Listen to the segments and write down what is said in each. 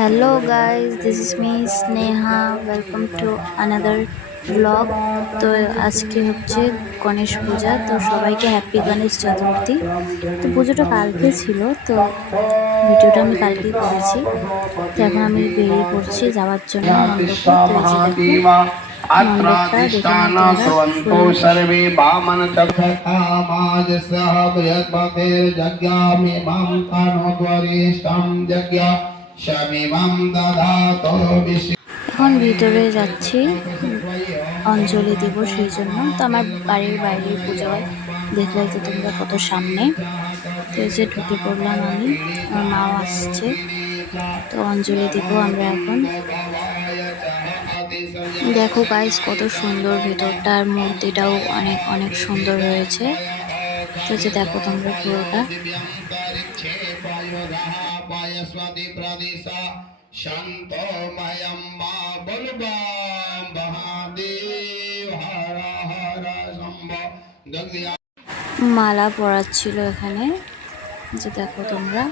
Hello guys, this is me Sneha. Welcome to another vlog. তো আজকে হচ্ছে গণেশ পূজা, তো সবাইকে হ্যাপি গণেশ চতুর্থী। তো পুজোটা কালকে ছিল, তো ভিডিওটা আমি কালকেই করেছি। তো এখন আমি বেরিয়ে পড়ছি যাওয়ার জন্য মণ্ডপে। তো এই যে দেখো মণ্ডপটা দেখে নাও তোমরা। এখন ভিতরে যাচ্ছি অঞ্জলি দিব, সেই জন্য। তো আমার বাড়ির বাইরে পুজো হয়, দেখলে তো তোমরা কত সামনে। তো এই যে ঢুকে পড়লাম আমি, আমার মাও আসছে। তো অঞ্জলি দিব আমরা এখন। দেখো গাইস কত সুন্দর ভেতরটা, আর মূর্তিটাও অনেক অনেক সুন্দর হয়েছে। তো যে দেখো তোমরা পুরোটা। মালা পরাচ্ছিল এখানে, যে দেখো তোমরা।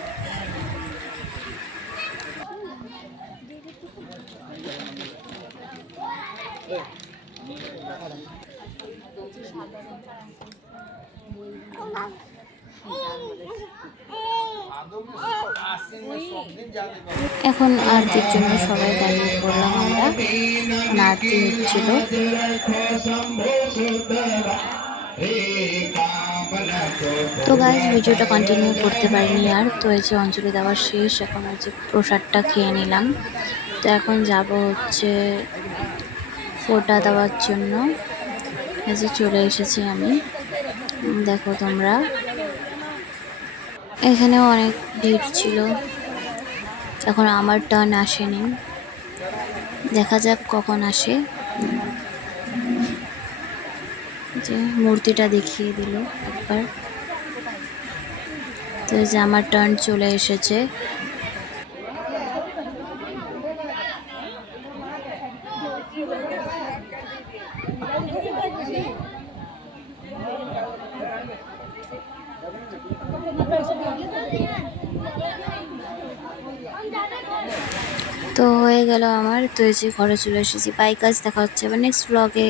এখন আরতির জন্য সবাই দাঁড়িয়ে পড়লাম আমরা, আরতি হচ্ছিল। তো গাইজ ভিডিওটা কন্টিনিউ করতে পারিনি আর। তো এই যে অঞ্জলি দেওয়া শেষ, এখন ওই যে প্রসাদটা খেয়ে নিলাম। তো এখন যাব হচ্ছে ফোঁটা দেওয়ার জন্য। এই যে চলে এসেছি আমি, দেখো তোমরা। এখানেও অনেক ভিড় ছিল, এখন আমার টার্ন আসেনি, দেখা যাক কখন আসে। যে মূর্তিটা দেখিয়ে দিল একবার। তো এই যে আমার টার্ন চলে এসেছে। তো হয়ে গেল আমার। তো এই যে ঘরে চলে এসেছি। বাই গাইস, দেখা হচ্ছে আবার নেক্সট ব্লগে।